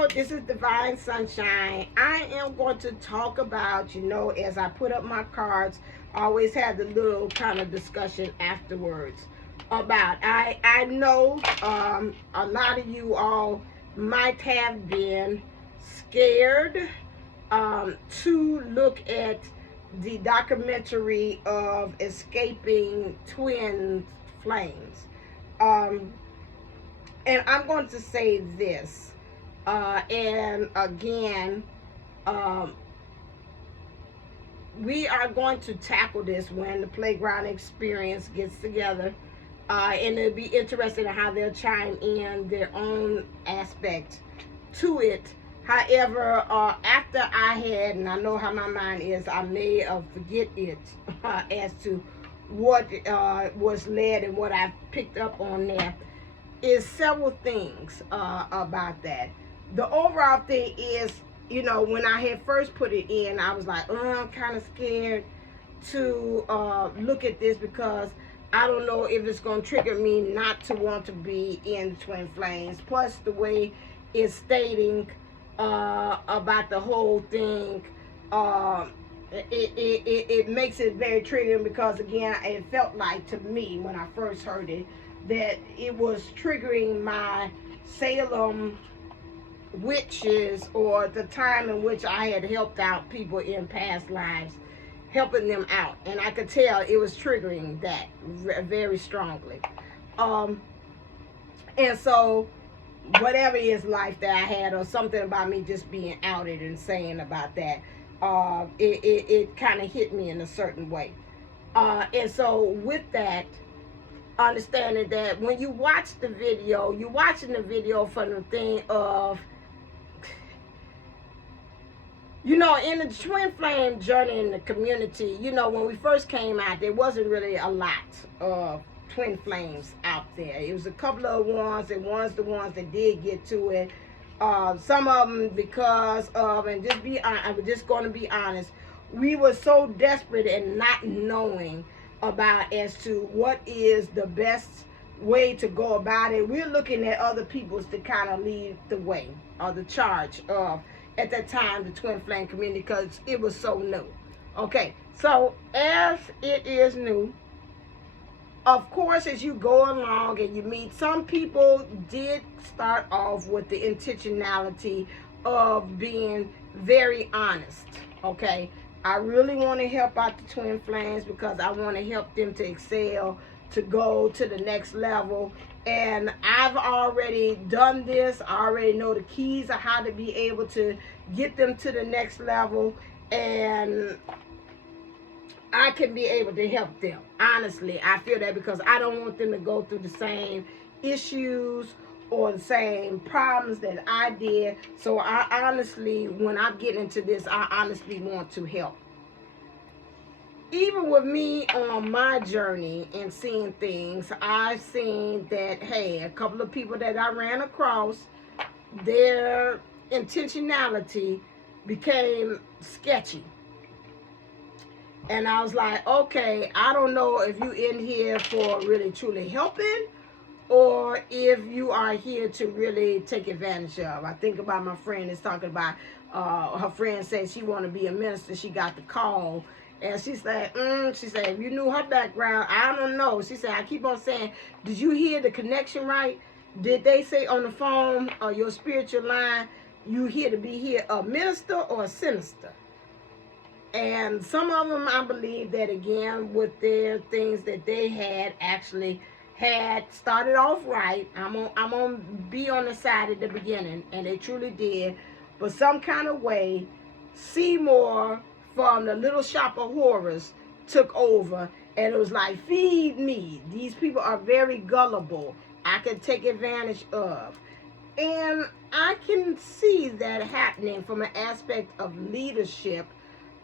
Hello, this is Divine Sunshine. I am going to talk about, as I put up my cards, I always have the little kind of discussion afterwards about, I know a lot of you all might have been scared to look at the documentary of escaping twin flames. And I'm going to say this, and again, we are going to tackle this when the Playground Experience gets together, and it'll be interesting in how they'll chime in their own aspect to it. However, after I had, and I know how my mind is, I may forget it as to what was led and what I picked up on there. Is several things about that. The overall thing is, when I had first put it in, I was like, I'm kind of scared to look at this because I don't know if it's going to trigger me not to want to be in Twin Flames. Plus, the way it's stating about the whole thing, it makes it very triggering because, again, it felt like to me when I first heard it, that it was triggering my Salem witches, or the time in which I had helped out people in past lives, helping them out, and I could tell it was triggering that very strongly. And so whatever is life that I had, or something about me just being outed and saying about that, it kind of hit me in a certain way. And so with that, understanding that when you watch the video, you're watching the video from the thing of, in the Twin Flame journey in the community, when we first came out, there wasn't really a lot of Twin Flames out there. It was a couple of ones, and the ones that did get to it. Some of them because of, and I'm just going to be honest, we were so desperate and not knowing about as to what is the best way to go about it. We're looking at other people's to kind of lead the way, or the charge of, at that time, the Twin Flame community, because it was so new. Okay, so as it is new, of course, as you go along and you meet, some people did start off with the intentionality of being very honest. Okay, I really want to help out the Twin Flames because I want to help them to excel, to go to the next level. And I've already done this. I already know the keys of how to be able to get them to the next level. And I can be able to help them. Honestly, I feel that because I don't want them to go through the same issues or the same problems that I did. So I honestly, when I'm getting into this, I honestly want to help. Even with me on my journey and seeing things, I've seen that, hey, a couple of people that I ran across, their intentionality became sketchy. And I was like, okay, I don't know if you in here for really truly helping, or if you are here to really take advantage of. I think about my friend is talking about, her friend said she want to be a minister. She got the call, and she said, she said, if you knew her background, I don't know. She said, I keep on saying, did you hear the connection right? Did they say on the phone or your spiritual line, you here to be here a minister or a sinister? And some of them, I believe that, again, with their things that they had actually had started off right. I'm gonna be on the side at the beginning, and they truly did. But some kind of way, Seymour from the Little Shop of Horrors took over, and it was like, feed me. These people are very gullible. I can take advantage of. And I can see that happening from an aspect of leadership,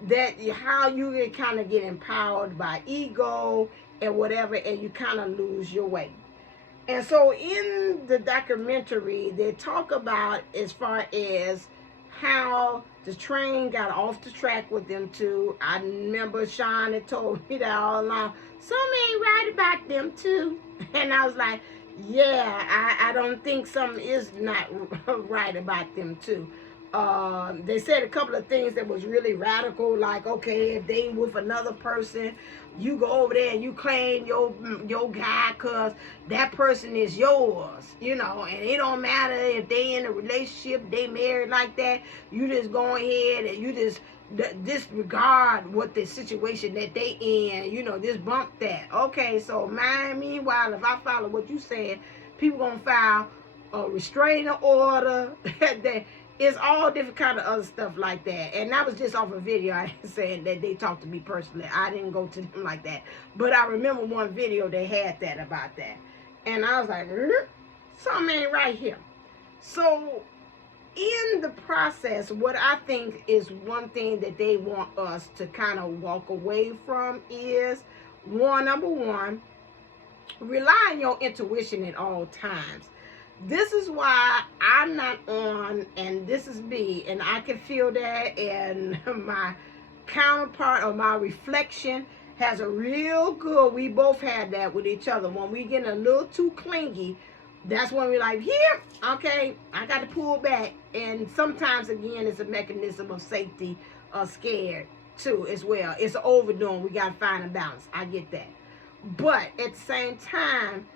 that how you can kind of get empowered by ego and whatever, and you kind of lose your way. And so in the documentary, they talk about as far as how the train got off the track with them too. I remember Sean had told me that all along. Some ain't right about them too. And I was like, Yeah, I don't think something is not right about them too. They said a couple of things that was really radical, like okay, if they with another person, you go over there and you claim your guy, cause that person is yours, you know, and it don't matter if they in a relationship, they married like that. You just go ahead and you just disregard what the situation that they in, you know, just bump that. Okay, so mine, meanwhile, if I follow what you said, people gonna file a restraining order. That it's all different kind of other stuff like that. And that was just off a video. I ain't saying that they talked to me personally. I didn't go to them like that. But I remember one video they had that about that. And I was like, something ain't right here. So in the process, what I think is one thing that they want us to kind of walk away from is number one, rely on your intuition at all times. This is why I'm not on, and this is me, and I can feel that, and my counterpart or my reflection has a real good, we both had that with each other. When we get a little too clingy, that's when we're like, here, okay, I got to pull back. And sometimes, again, it's a mechanism of safety, scared too, as well. It's overdoing. We got to find a balance. I get that. But at the same time,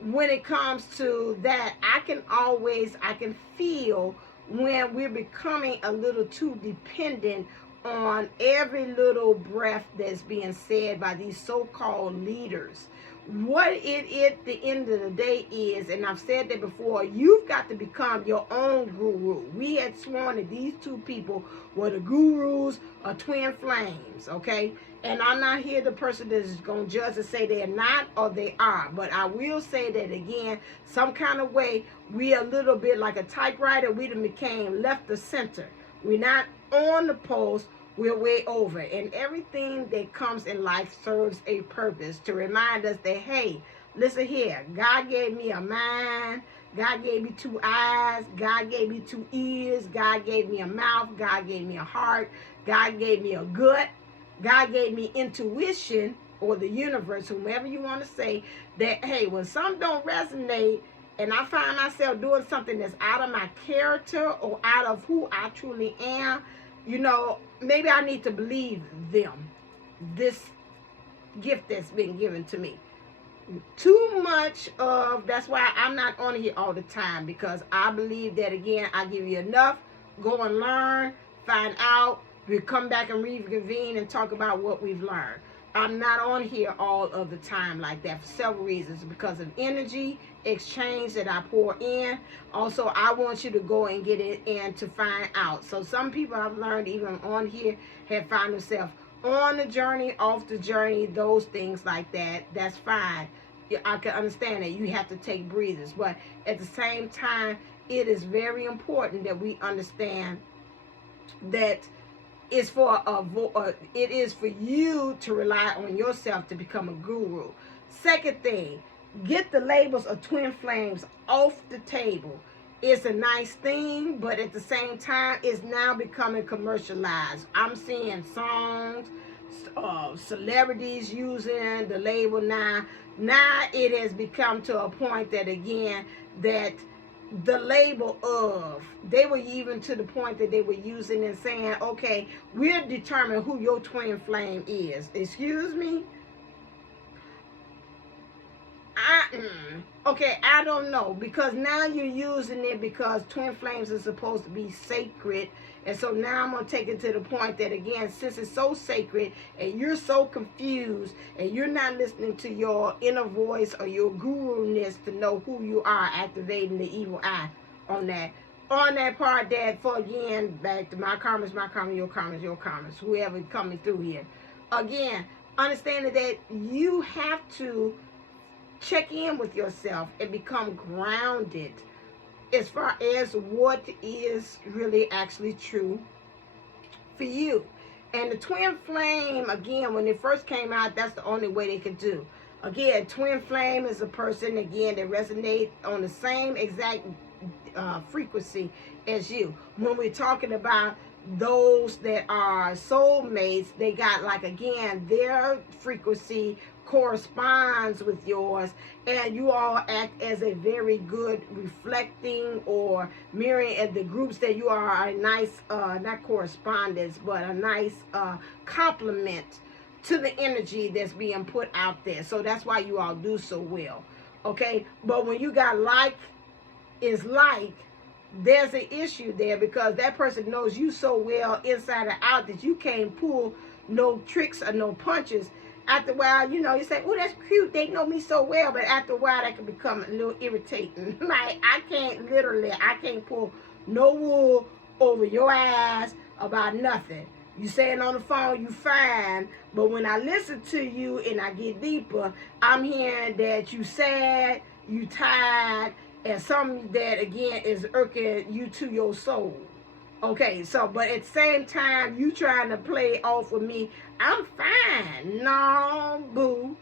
when it comes to that, I can feel when we're becoming a little too dependent on every little breath that's being said by these so-called leaders. What it at the end of the day is, and I've said that before, you've got to become your own guru. We had sworn that these two people were the gurus of Twin Flames, okay? And I'm not here the person that is going to judge and say they're not or they are. But I will say that, again, some kind of way, we a little bit like a typewriter. We done became left of center. We're not on the post. We're way over. And everything that comes in life serves a purpose to remind us that, hey, listen here. God gave me a mind. God gave me 2 eyes. God gave me 2 ears. God gave me a mouth. God gave me a heart. God gave me a gut. God gave me intuition, or the universe, whomever you want to say, that, hey, when something don't resonate and I find myself doing something that's out of my character or out of who I truly am, you know, maybe I need to believe them, this gift that's been given to me. Too much of, that's why I'm not on here all the time, because I believe that, again, I give you enough, go and learn, find out, we come back and reconvene and talk about what we've learned. I'm not on here all of the time like that for several reasons. Because of energy exchange that I pour in. Also, I want you to go and get it in to find out. So some people I've learned even on here have found themselves on the journey, off the journey, those things like that. That's fine. I can understand that you have to take breathers. But at the same time, it is very important that we understand that it's it is for you to rely on yourself to become a guru. Second thing, get the labels of Twin Flames off the table. It's a nice thing, but at the same time, it's now becoming commercialized. I'm seeing songs, celebrities using the label now. Now it has become to a point that, again, that the label of, they were even to the point that they were using and saying, okay, we'll determine who your twin flame is. Excuse me? Okay, I don't know, because now you're using it because twin flames are supposed to be sacred. And so now I'm going to take it to the point that, again, since it's so sacred and you're so confused and you're not listening to your inner voice or your guru-ness to know who you are, activating the evil eye on that part, that, for, again, back to my karmas, your karmas, your karmas, whoever coming through here. Again, understanding that you have to check in with yourself and become grounded as far as what is really actually true for you. And the twin flame, again, when it first came out, that's the only way they could do. Again, twin flame is a person, again, that resonates on the same exact frequency as you. When we're talking about those that are soulmates, they got, like, again, their frequency corresponds with yours, and you all act as a very good reflecting or mirroring at the groups that you are a nice, not correspondence, but a nice complement to the energy that's being put out there. So that's why you all do so well. Okay, but when you got like is like, there's an issue there, because that person knows you so well inside and out that you can't pull no tricks or no punches. After a while, you know, you say, oh, that's cute, they know me so well, but after a while that can become a little irritating. Like, I can't pull no wool over your ass about nothing. You saying on the phone you fine, but when I listen to you and I get deeper, I'm hearing that you sad, you tired, and something that again is irking you to your soul. Okay, so but at the same time you trying to play off with me, I'm fine. No, boo,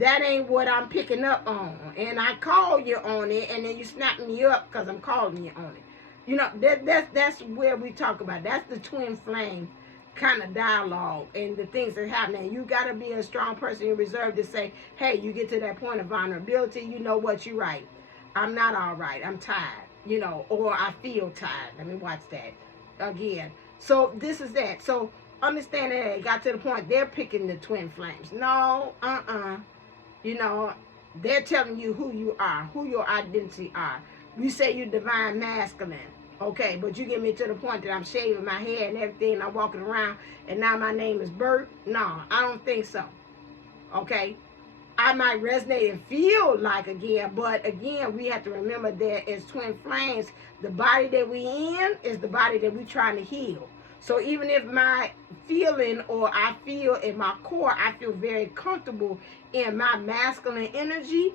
that ain't what I'm picking up on. And I call you on it, and then you snap me up because I'm calling you on it. You know, that's where we talk about. That's the twin flame kind of dialogue and the things that happen. You got to be a strong person in reserve to say, hey, you get to that point of vulnerability, you know what, you're right. I'm not all right. I'm tired, you know, or I feel tired. Let me watch that again. So this is that. So understand that it got to the point they're picking the twin flames. No, you know, they're telling you who you are, who your identity are. You say you're divine masculine. Okay, but you get me to the point that I'm shaving my hair and everything, and I'm walking around, and now my name is Bert. No, I don't think so. Okay, I might resonate and feel like again, but again, we have to remember that as twin flames, the body that we in is the body that we trying to heal. So even if my feeling, or I feel in my core, I feel very comfortable in my masculine energy,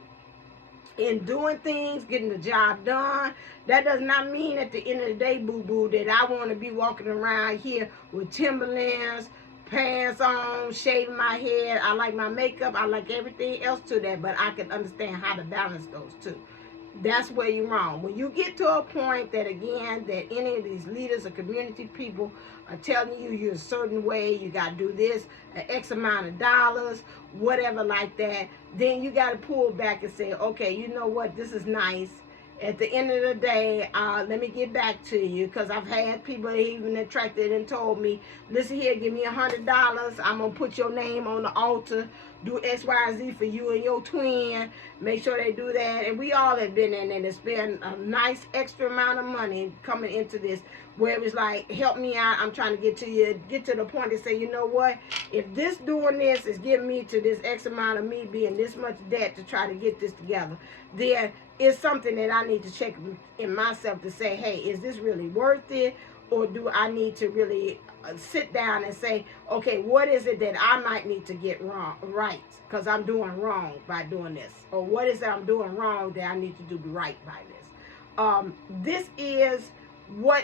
in doing things, getting the job done, that does not mean at the end of the day, boo-boo, that I want to be walking around here with Timberlands, pants on, shaving my head. I like my makeup. I like everything else to that, but I can understand how to balance those two. That's where you're wrong. When you get to a point that, again, that any of these leaders or community people are telling you you're a certain way, you got to do this, an X amount of dollars, whatever like that, then you got to pull back and say, okay, you know what, this is nice. At the end of the day, let me get back to you, because I've had people even attracted and told me, listen here, give me $100. I'm going to put your name on the altar, do X, Y, Z for you and your twin. Make sure they do that. And we all have been in and spend a nice extra amount of money coming into this, where it was like, help me out. I'm trying to get to you, get to the point to say, you know what? If this doing this is getting me to this X amount of me being this much debt to try to get this together, then it's something that I need to check in myself to say, hey, is this really worth it? Or do I need to really sit down and say, okay, what is it that I might need to get right? Because I'm doing wrong by doing this. Or what is it I'm doing wrong that I need to do right by this? This is what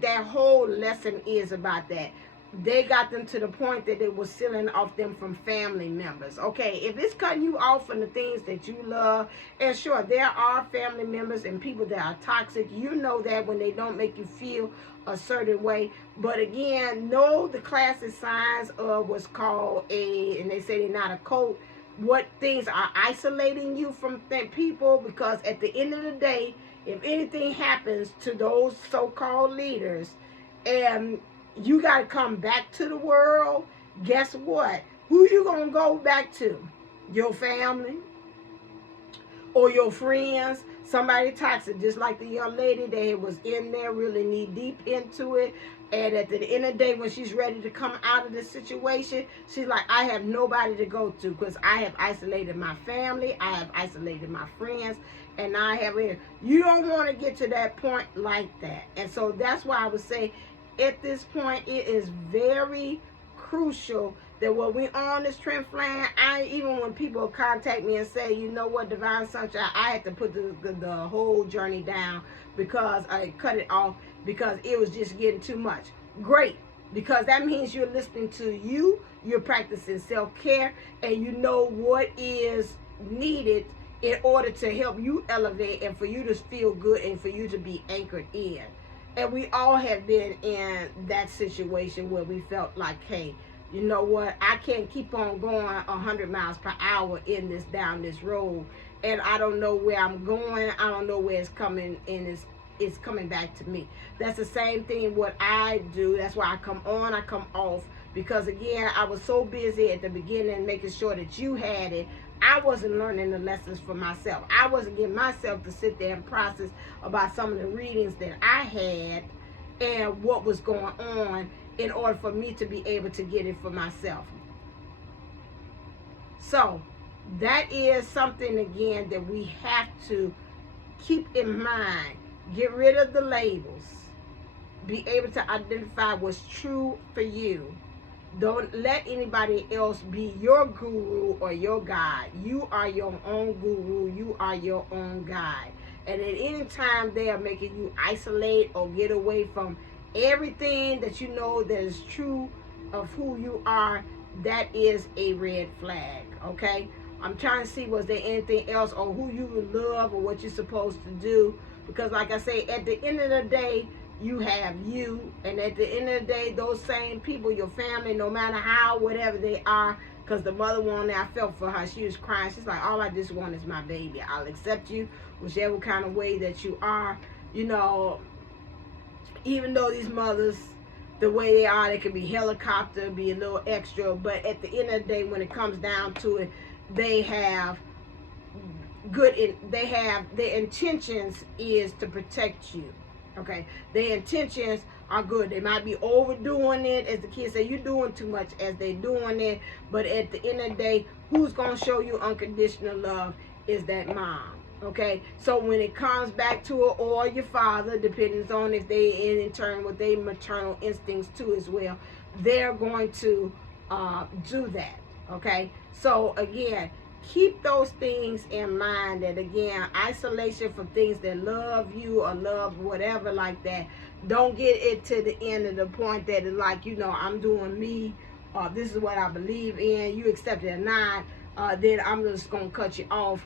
that whole lesson is about that. They got them to the point that it was sealing off them from family members. Okay, if it's cutting you off from the things that you love, and sure, there are family members and people that are toxic. You know that when they don't make you feel a certain way. But again, know the classic signs of what's called and they say they're not a cult, what things are isolating you from people, because at the end of the day, if anything happens to those so-called leaders and you got to come back to the world, guess what? Who you going to go back to? Your family or your friends? Somebody toxic, just like the young lady that was in there really knee deep into it. And at the end of the day, when she's ready to come out of the situation, she's like, I have nobody to go to, because I have isolated my family, I have isolated my friends, and I have it. You don't want to get to that point like that. And so that's why I would say, at this point, it is very crucial that when we on this twin flame, even when people contact me and say, you know what, Divine Sunshine, I had to put the whole journey down because I cut it off because it was just getting too much. Great, because that means you're listening to you, you're practicing self-care, and you know what is needed in order to help you elevate and for you to feel good and for you to be anchored in. And we all have been in that situation where we felt like, hey, you know what, I can't keep on going 100 miles per hour down this road, and I don't know where I'm going. I don't know where it's coming, and it's coming back to me. That's the same thing what I do. That's why I come on, I come off, because again, I was so busy at the beginning making sure that you had it. I wasn't learning the lessons for myself. I wasn't getting myself to sit there and process about some of the readings that I had and what was going on in order for me to be able to get it for myself. So that is something, again, that we have to keep in mind. Get rid of the labels. Be able to identify what's true for you. Don't let anybody else be your guru or your guide. You are your own guru. You are your own guide. And at any time they are making you isolate or get away from everything that you know that is true of who you are, that is a red flag, okay? I'm trying to see, was there anything else, or who you would love, or what you're supposed to do? Because like I say, at the end of the day, you have you, and at the end of the day, those same people, your family, no matter how, whatever they are, because the mother one, I felt for her, she was crying. She's like, all I just want is my baby. I'll accept you whichever kind of way that you are. You know, even though these mothers, the way they are, they can be helicopter, be a little extra, but at the end of the day, when it comes down to it, they have their intentions is to protect you. Okay, their intentions are good. They might be overdoing it, as the kids say, you're doing too much as they're doing it, but at the end of the day, who's going to show you unconditional love is that mom. Okay, so when it comes back to it, or your father, depending on if they in turn with their maternal instincts too as well, they're going to do that. Okay, so again, keep those things in mind, that again, isolation from things that love you or love whatever like that. Don't get it to the end of the point that it's like, you know, I'm doing me, or this is what I believe in, you accept it or not, then I'm just going to cut you off.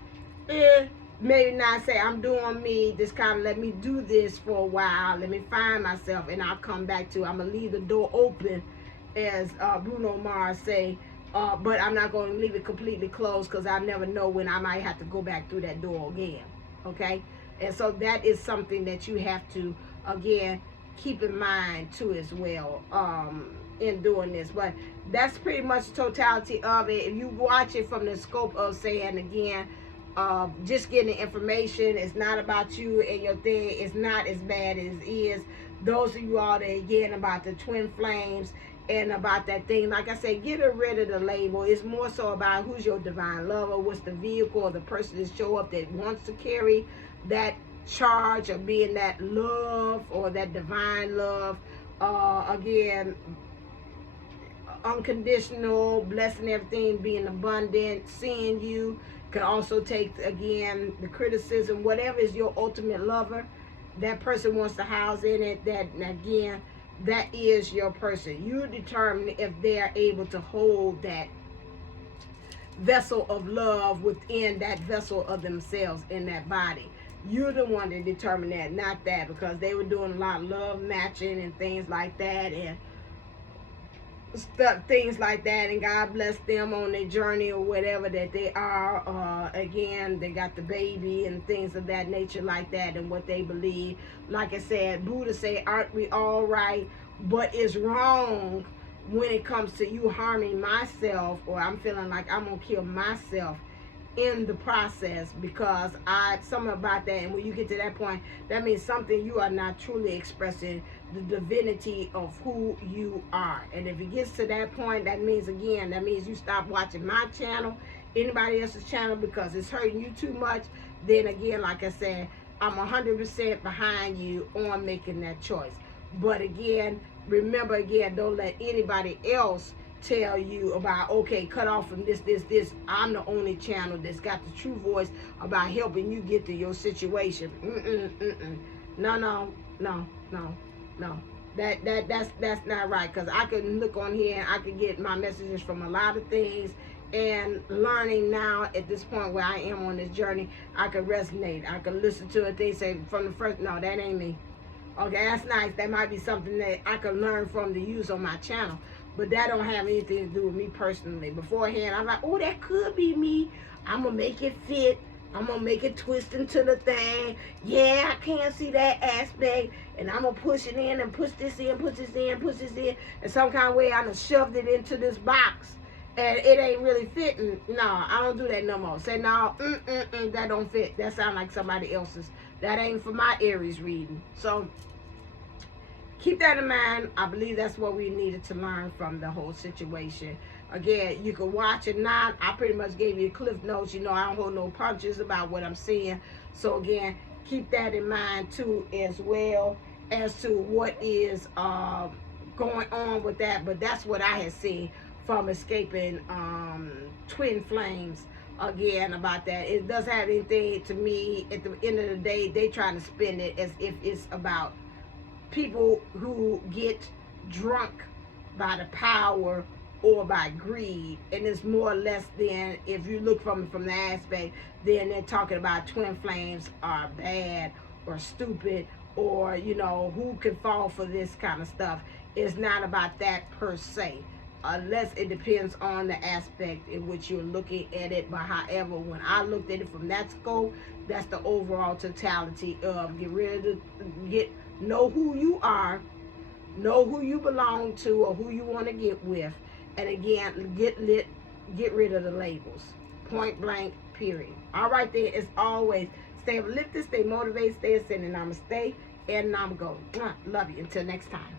Maybe not say, I'm doing me, just kind of let me do this for a while, let me find myself, and I'll come back to it. I'm going to leave the door open, as Bruno Mars say, but I'm not going to leave it completely closed, because I never know when I might have to go back through that door again. Okay? And so that is something that you have to, again, keep in mind too as well in doing this. But that's pretty much the totality of it. If you watch it from the scope of saying, again, just getting the information, it's not about you and your thing, it's not as bad as it is. Those of you all that, again, about the twin flames and about that thing, like I said, get rid of the label. It's more so about who's your divine lover, what's the vehicle or the person that show up that wants to carry that charge of being that love or that divine love. Again, unconditional, blessing everything, being abundant, seeing you. Can also take, again, the criticism, whatever is your ultimate lover, that person wants to house in it, that, again, that is your person. You determine if they're able to hold that vessel of love within that vessel of themselves in that body. You're the one to determine that, not that, because they were doing a lot of love matching and things like that, and stuff, things like that, and God bless them on their journey or whatever that they are. Again, they got the baby and things of that nature like that, and what they believe. Like I said, Buddha say, aren't we all right? But it's wrong when it comes to you harming myself, or I'm feeling like I'm gonna kill myself in the process, because something about that. And when you get to that point, that means something, you are not truly expressing the divinity of who you are. And if it gets to that point, that means, again, that means you stop watching my channel, anybody else's channel, because it's hurting you too much. Then again, like I said, I'm 100% behind you on making that choice. But again, remember, again, don't let anybody else tell you about, okay, cut off from this. I'm the only channel that's got the true voice about helping you get to your situation. No. That's not right, because I can look on here and I can get my messages from a lot of things, and learning now at this point where I am on this journey, I can resonate. I can listen to it. They say from the first, no, that ain't me. Okay, that's nice. That might be something that I can learn from to use on my channel. But that don't have anything to do with me personally. Beforehand, I'm like, oh, that could be me. I'm going to make it fit. I'm going to make it twist into the thing. Yeah, I can't see that aspect. And I'm going to push it in and push this in, push this in, push this in. And some kind of way, I done shoved it into this box. And it ain't really fitting. No, I don't do that no more. Say, no, that don't fit. That sound like somebody else's. That ain't for my Aries reading. So, keep that in mind. I believe that's what we needed to learn from the whole situation. Again, you can watch it now. I pretty much gave you cliff notes. You know, I don't hold no punches about what I'm seeing. So again, keep that in mind too, as well as to what is going on with that. But that's what I had seen from escaping Twinflames. Again, about that, it doesn't have anything to me. At the end of the day, they trying to spin it as if it's about people who get drunk by the power or by greed, and it's more or less than, if you look from the aspect, then they're talking about twin flames are bad or stupid, or you know, who can fall for this kind of stuff. It's not about that per se, unless it depends on the aspect in which you're looking at it. But however, when I looked at it from that scope, that's the overall totality of know who you are, know who you belong to, or who you want to get with. And again, get rid of the labels. Point blank, period. All right, there, as always, stay uplifted, stay motivated, stay ascending. Namaste, and Namago. Love you. Until next time.